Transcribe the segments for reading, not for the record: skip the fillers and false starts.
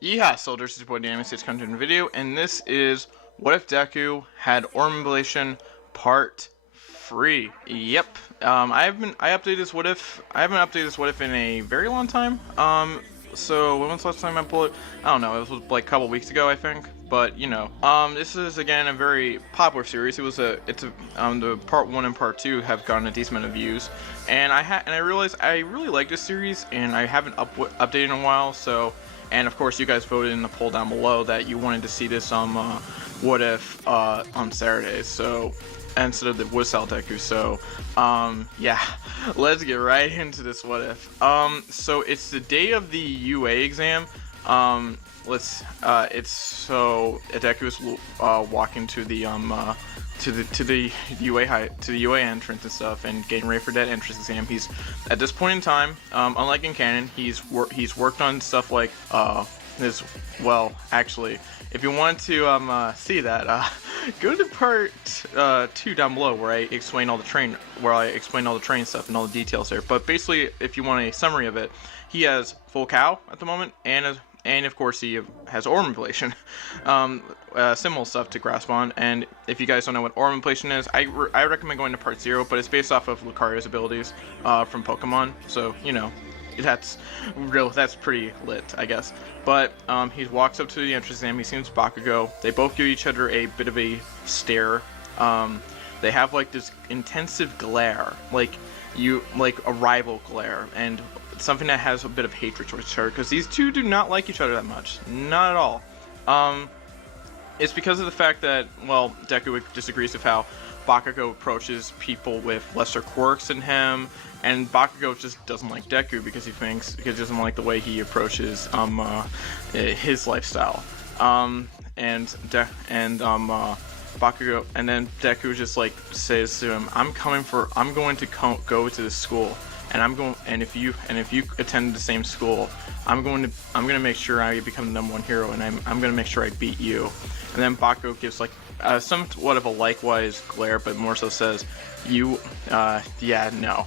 Yeehaw, soldiers, this is your boy Damien, stage content video, and this is What If Deku Had Orb Part 3. Yep. I haven't updated this What If in a very long time. So when was the last time I uploaded? I don't know, it was like a couple weeks ago, I think. But you know, this is again a very popular series. The part 1 and part 2 have gotten a decent amount of views, and I realized I really like this series, and I haven't updated in a while. So, and of course, you guys voted in the poll down below that you wanted to see this What If on Saturdays. So instead of the Woodstyle Deku. So yeah, let's get right into this What If. So it's the day of the UA exam. Deku is walking to the UA entrance and stuff, and getting ready for that entrance exam. He's at this point in time, unlike in canon, he's worked on stuff like well, actually, if you want to see that, go to part 2 down below where I explain all the train stuff and all the details there. But basically, if you want a summary of it, he has full cow at the moment, and of course he has orb manipulation, similar stuff to grasp on. And if you guys don't know what orb manipulation is, I recommend going to part 0, but it's based off of Lucario's abilities from Pokemon, so you know, that's pretty lit, I guess. But he walks up to the entrance exam, he sees Bakugo, they both give each other a bit of a stare. They have like this intensive glare, like a rival glare, and something that has a bit of hatred towards each other, because these two do not like each other that much, not at all. It's because of the fact that, well, Deku disagrees with how Bakugo approaches people with lesser quirks than him, and Bakugo just doesn't like Deku because he doesn't like the way he approaches his lifestyle. Bakugo, and then Deku just like says to him, I'm going to go to this school, and if you attend the same school, I'm going to make sure I become the #1 hero, and I'm going to make sure I beat you. And then Bakugo gives like somewhat of a likewise glare, but more so says, yeah, no,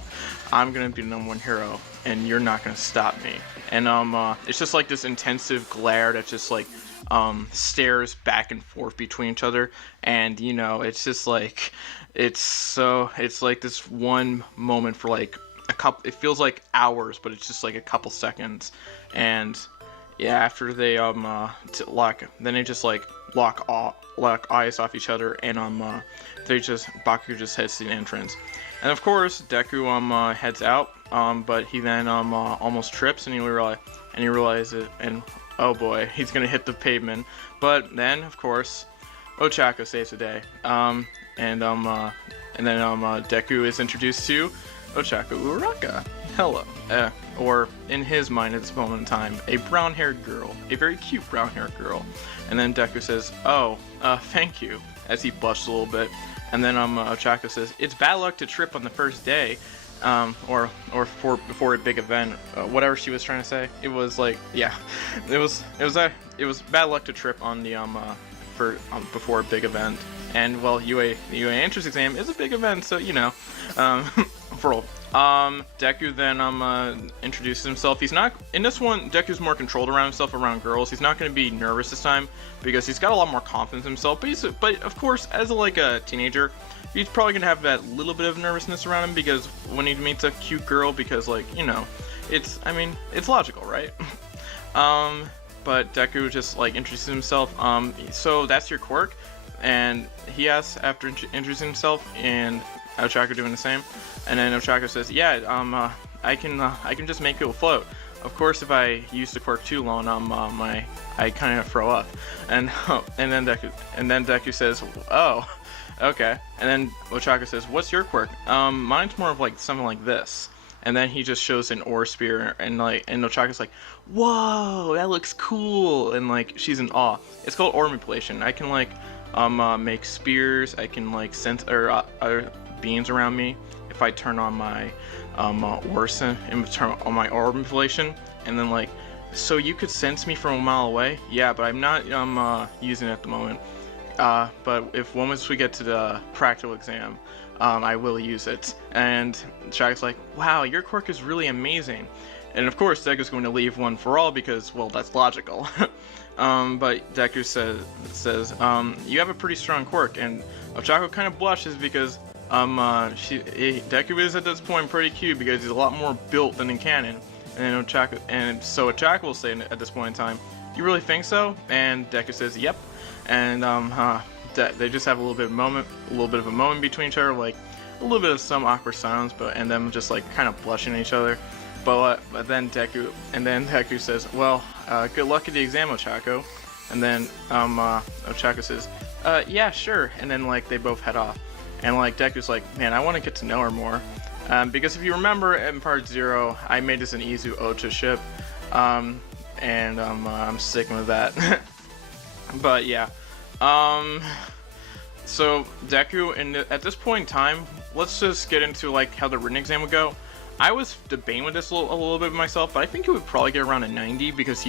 I'm going to be the #1 hero, and you're not going to stop me. And it's just like this intensive glare that just like stares back and forth between each other, and you know, it's just like it's like this one moment for like it feels like hours, but it's just like a couple seconds. And yeah, after they they just like lock eyes off each other, and Bakugo just heads to the entrance. And of course Deku heads out, but he then almost trips, and he realizes it, and oh boy, he's gonna hit the pavement. But then of course Ochako saves the day, and then Deku is introduced to Ochako Uraraka. Hello, or in his mind at this moment in time, a brown-haired girl, a very cute brown-haired girl. And then Deku says, "Oh, thank you," as he blushed a little bit. And then Ochako says, "It's bad luck to trip on the first day, or before a big event." Whatever she was trying to say, it was like, yeah, it was bad luck to trip on the before a big event. And well, the UA entrance exam is a big event, so you know, Deku then introduces himself. He's not in this one. Deku's more controlled around himself, around girls. He's not going to be nervous this time because he's got a lot more confidence in himself. But of course, as a teenager, he's probably going to have that little bit of nervousness around him, because when he meets a cute girl, because like, you know, it's logical, right? But Deku just like introduces himself. So that's your quirk, and he asks after introducing himself, and Ochako doing the same. And then Ochako says, yeah, I can just make people float. Of course, if I use the quirk too long, I kind of throw up. And then Deku says, oh, okay. And then Ochako says, what's your quirk? Mine's more of like something like this. And then he just shows an ore spear, and Ochako's like, whoa, that looks cool, and like she's in awe. It's called orb manipulation. I can like make spears. I can like sense other beings around me if I turn on my turn on my orb manipulation. And then like, so you could sense me from a mile away? Yeah, but I'm not using it at the moment. But once we get to the practical exam, I will use it. And Shag's like, wow, your quirk is really amazing. And of course, Deku's going to leave one for all because, well, that's logical. But Deku says, you have a pretty strong quirk, and Ochako kind of blushes because Deku is at this point pretty cute because he's a lot more built than in canon. And so Ochako will say at this point in time, "You really think so?" And Deku says, "Yep." And they just have a little bit of a moment between each other, like a little bit of some awkward silence, and them just like kind of blushing at each other. But then Deku says, "Well, good luck at the exam, Ochako." And then Ochako says, "Yeah, sure." And then like they both head off, and like Deku's like, "Man, I want to get to know her more." Because if you remember in part 0, I made this an Izu Ocha ship, and I'm sticking with that. But yeah, so Deku, at this point in time, let's just get into like how the written exam would go. I was debating with this a little bit myself, but I think he would probably get around a 90 because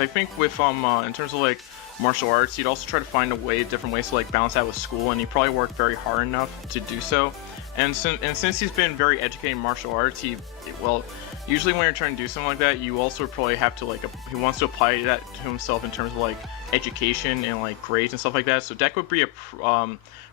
I think with in terms of like martial arts, he'd also try to find different ways to like balance that with school, and he probably worked very hard enough to do so. And since he's been very educated in martial arts, usually when you're trying to do something like that, you also probably have to he wants to apply that to himself in terms of like education and like grades and stuff like that. So Deku would be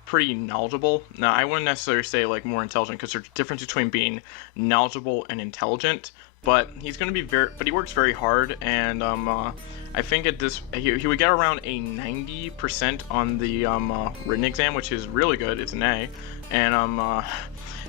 pretty knowledgeable. Now, I wouldn't necessarily say like more intelligent, because there's a difference between being knowledgeable and intelligent. But he's going to be but he works very hard, and I think he would get around a 90% on the written exam, which is really good. It's an A, and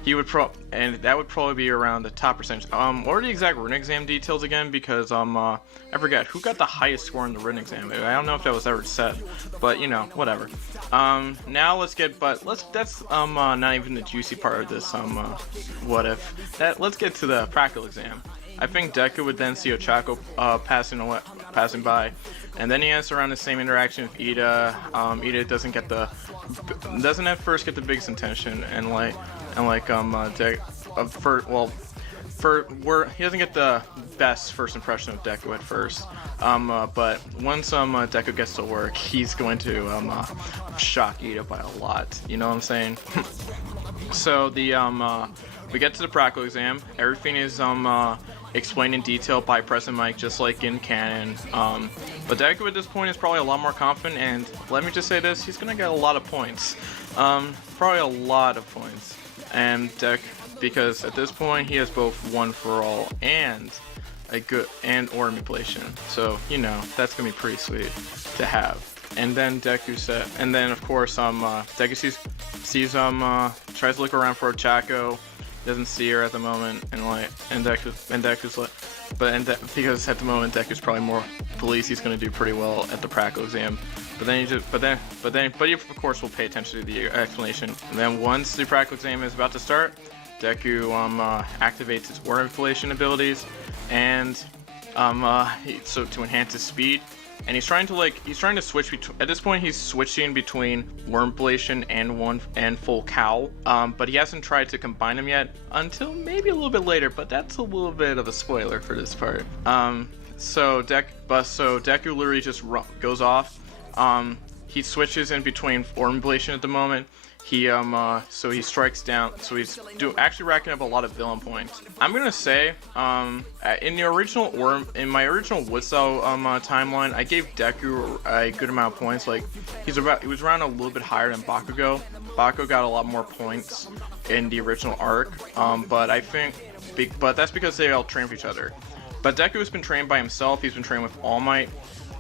that would probably be around the top percentage. What are the exact written exam details again? Because I forget who got the highest score in the written exam. I don't know if that was ever said, but you know, whatever. Now that's not even the juicy part of this what if. Let's get to the practical exam. I think Deku would then see Ochako passing by, and then he has around the same interaction with Ida. Ida doesn't at first get the biggest attention, he doesn't get the best first impression of Deku at first. But once Deku gets to work, he's going to shock Ida by a lot. You know what I'm saying? So we get to the practical exam. Everything is explained in detail by President Mike, just like in canon. But Deku at this point is probably a lot more confident, and let me just say this: he's gonna get a lot of points. Probably a lot of points. And because at this point he has both one for all and or manipulation. So you know that's gonna be pretty sweet to have. And then of course Deku tries to look around for Ochako, doesn't see her at the moment, because at the moment Deku's probably more believes he's gonna do pretty well at the practical exam. But he of course will pay attention to the explanation. And then once the practical exam is about to start, Deku activates his aura manipulation abilities, and so to enhance his speed. And he's trying to switch between. At this point, he's switching between worm manipulation and full cow. But he hasn't tried to combine them yet until maybe a little bit later. But that's a little bit of a spoiler for this part. So Deku literally just goes off. He switches in between worm manipulation at the moment. He strikes down. So he's actually racking up a lot of villain points. I'm gonna say, in my original Woodsaw timeline, I gave Deku a good amount of points. Like he was around a little bit higher than Bakugo. Bakugo got a lot more points in the original arc. But that's because they all train for each other. But Deku has been trained by himself. He's been trained with All Might.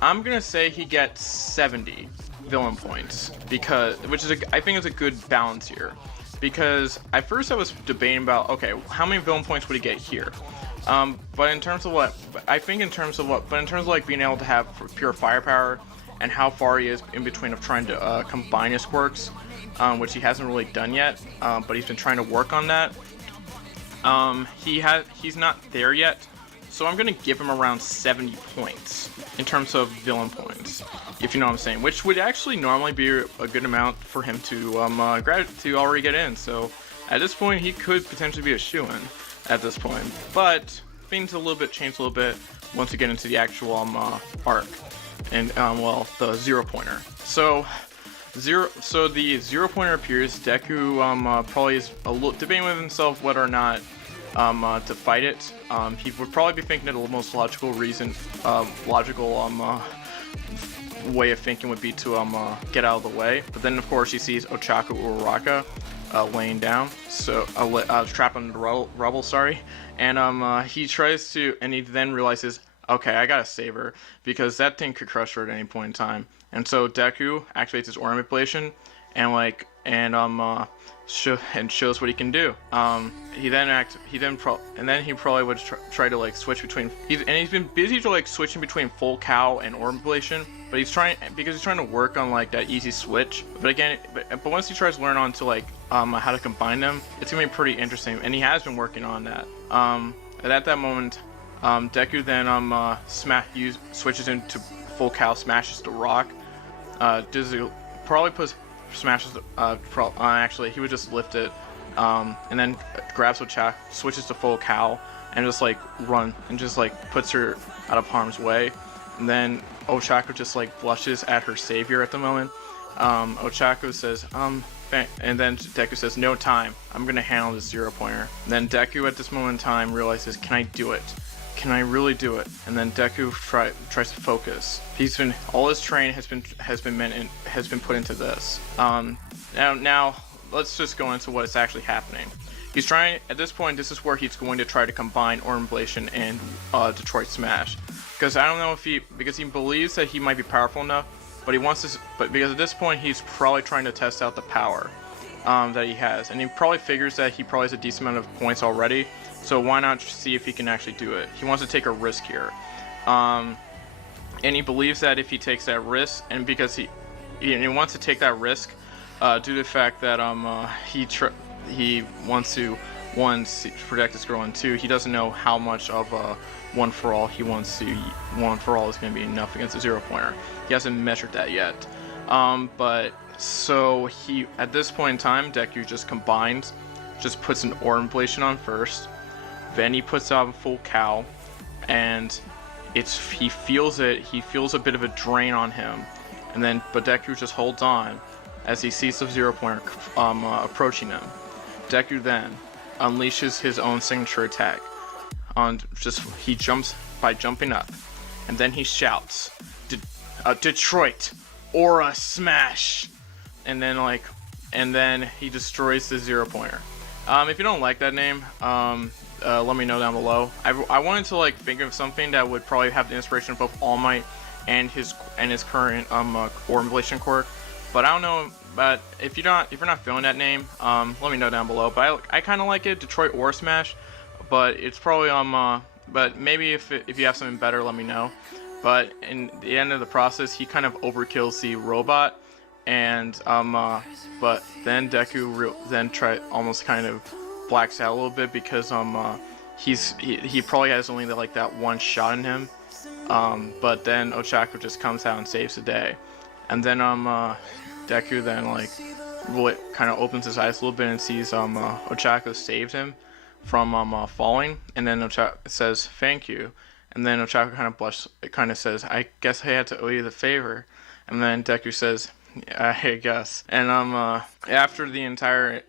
I'm gonna say he gets 70 villain points, I think is a good balance here, because at first I was debating about, okay, how many villain points would he get here, but in terms of like being able to have pure firepower and how far he is in between of trying to combine his quirks, which he hasn't really done yet, but he's been trying to work on that. He's not there yet. So I'm going to give him around 70 points in terms of villain points, if you know what I'm saying, which would actually normally be a good amount for him to already get in. So at this point, he could potentially be a shoo-in at this point. But things change a little bit once we get into the actual arc and the zero pointer. So the zero pointer appears. Deku probably is debating with himself whether or not to fight it. He would probably be thinking that the most logical reason, way of thinking would be to get out of the way. But then of course he sees Ochaku Uraraka laying down, so trapped under the rubble. Sorry, and he tries to, and he then realizes, okay, I gotta save her because that thing could crush her at any point in time. And so Deku activates his aura manipulation, and shows what he can do. He probably would try to like switch between. He's been busy to like switching between full cow and aura manipulation, but he's trying to work on like that easy switch. But again, but once he tries to learn on to like how to combine them, it's gonna be pretty interesting, and he has been working on that. At that moment, Deku then switches into full cow, smashes the rock. Actually he would just lift it, and then grabs Ochaku, switches to full cow, and just like run and just like puts her out of harm's way. And then Ochaku just like blushes at her savior at the moment. Ochaku says, and then Deku says, no time, I'm gonna handle this 0-pointer. Then Deku at this moment in time realizes, can I do it? Can I really do it? And then Deku tries to focus. All his training has been put into this. Now let's just go into what is actually happening. He's trying, at this point, this is where he's going to try to combine Aura Manipulation and Detroit Smash. Because I don't know if because he believes that he might be powerful enough, but because at this point he's probably trying to test out the power that he has, and he probably figures that he probably has a decent amount of points already. So why not see if he can actually do it? He wants to take a risk here, and he believes that if he takes that risk, and because he wants to take that risk due to the fact that he wants to, one, protect this girl, and two, he doesn't know how much of a one for all he wants to. One for all is going to be enough against a 0-pointer. He hasn't measured that yet. But so at this point in time, Deku just puts an Aura Manipulation on first. Then he puts on full cow, and he feels it. He feels a bit of a drain on him, but Deku just holds on as he sees the 0-pointer approaching him. Deku then unleashes his own signature attack. He jumps by jumping up, and then he shouts, "Detroit Aura Smash!" And then he destroys the 0-pointer. If you don't like that name, let me know down below. I wanted to like think of something that would probably have the inspiration of both All Might and his current Aura Manipulation quirk, but I don't know. But if you're not feeling that name, let me know down below. But I kind of like it, Detroit Aura Smash. But it's probably but maybe if you have something better, let me know. But in the end of the process, he kind of overkills the robot, and but then Deku almost kind of blacks out a little bit because he probably has only like that one shot in him. But then Ochaku just comes out and saves the day, and then Deku then like really kind of opens his eyes a little bit and sees Ochaku saved him from falling, and then Ochaku says thank you, and then Ochaku kind of says, I guess I had to owe you the favor, and then Deku says, I guess, and after the entire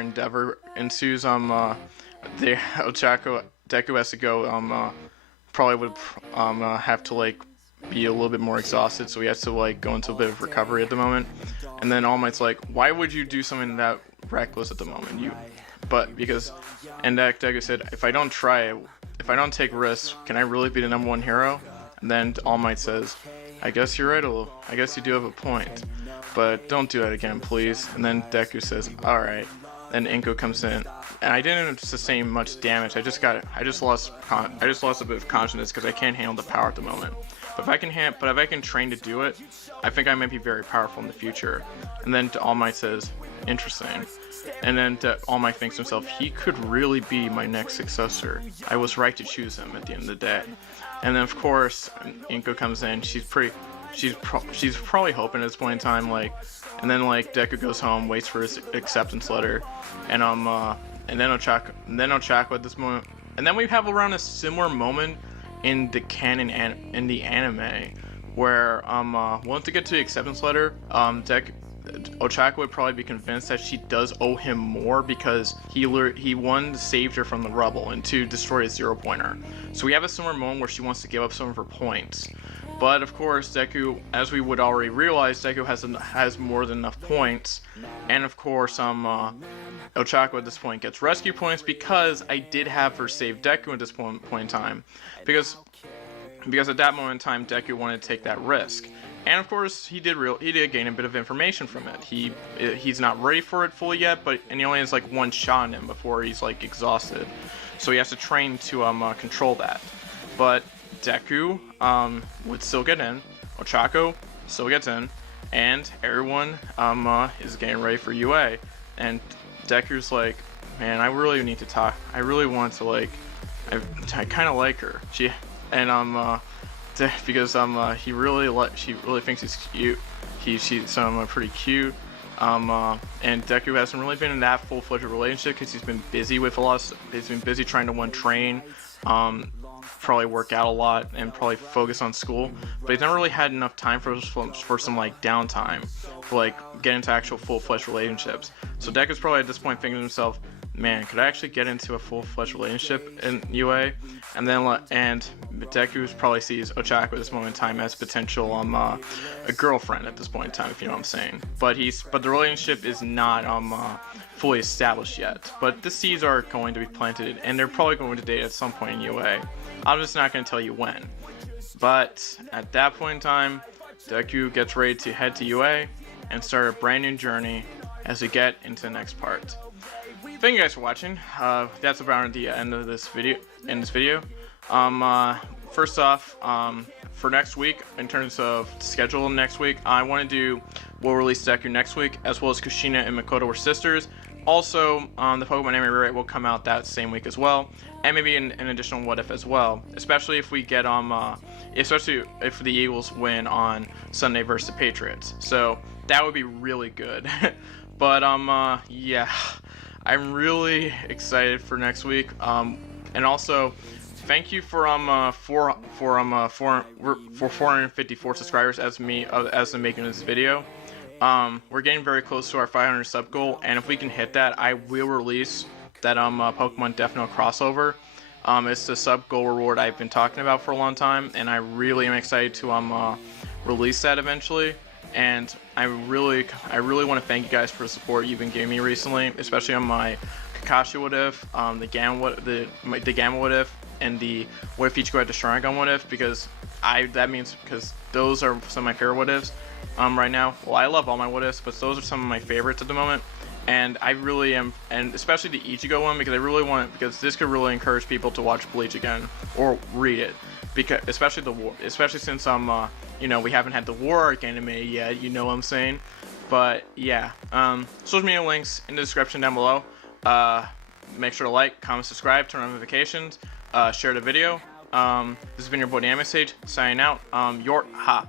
endeavor ensues, Deku has to go, probably would have to like be a little bit more exhausted, so he has to like go into a bit of recovery at the moment. And then All Might's like, why would you do something that reckless at the moment? And Deku said, if I don't take risks, can I really be the #1 hero? And then All Might says, I guess you're right, I guess you do have a point, but don't do that again, please. And then Deku says, alright. Then Inko comes in, and I didn't sustain much damage. I just lost a bit of consciousness because I can't handle the power at the moment. But if I can train to do it, I think I might be very powerful in the future. And then All Might says, interesting. And then All Might thinks to himself, he could really be my next successor. I was right to choose him at the end of the day. And then of course Inko comes in. She's probably hoping at this point in time, like, and then like Deku goes home, waits for his acceptance letter, and then Ochaku at this moment, and then we have around a similar moment in the canon in the anime where once they get to the acceptance letter, Ochako would probably be convinced that she does owe him more because he one saved her from the rubble and two destroyed a 0-pointer. So we have a similar moment where she wants to give up some of her points. But of course, Deku, as we would already realize, Deku has more than enough points, and of course, Ochako at this point gets rescue points because I did have her save Deku at this point in time, because at that moment in time, Deku wanted to take that risk, and of course, he did gain a bit of information from it. He's not ready for it fully yet, and he only has like one shot on him before he's like exhausted, so he has to train to control that, but Deku would still get in, Ochako still gets in, and everyone is getting ready for UA, and Deku's like, man, I really need to talk. I really want to like, I kind of like her. Because she really thinks he's cute. She's pretty cute. And Deku hasn't really been in that full-fledged relationship because he's been busy with he's been busy trying to train, probably work out a lot and probably focus on school, but he's never really had enough time for some like downtime, for like get into actual full-fledged relationships. So Deku's probably at this point thinking to himself, man, could I actually get into a full-fledged relationship in UA? And Deku probably sees Ochako at this moment in time as potential a girlfriend at this point in time, if you know what I'm saying. But the relationship is not fully established yet. But the seeds are going to be planted, and they're probably going to date at some point in UA. I'm just not going to tell you when. But at that point in time, Deku gets ready to head to UA and start a brand new journey as we get into the next part. Thank you guys for watching. That's about the end of this video. First off, for next week, in terms of schedule next week, I want to do we'll release Deku next week, as well as Kushina and Makoto were sisters. Also, the Pokemon Anime Rewrite will come out that same week as well, and maybe an additional What If as well. Especially if we get especially if the Eagles win on Sunday versus the Patriots. So that would be really good. But yeah, I'm really excited for next week. And also, thank you for 454 subscribers as I'm making this video. We're getting very close to our 500 sub goal, and if we can hit that, I will release that Pokemon Death Note crossover. It's the sub goal reward I've been talking about for a long time, and I really am excited to release that eventually. And I really want to thank you guys for the support you've been giving me recently, especially on my Kakashi What If, the Gamma What If, and the What If Ichigo had the Sharingan What If, because those are some of my favorite What Ifs right now. Well, I love all my What Ifs, but those are some of my favorites at the moment. And I really am, and especially the Ichigo one, because I really want it, because this could really encourage people to watch Bleach again or read it, because especially since we haven't had the War Arc anime yet, you know what I'm saying. But yeah, social media links in the description down below. Make sure to like, comment, subscribe, turn on notifications, share the video. This has been your boy Anime Sage, signing out. YEEHAW.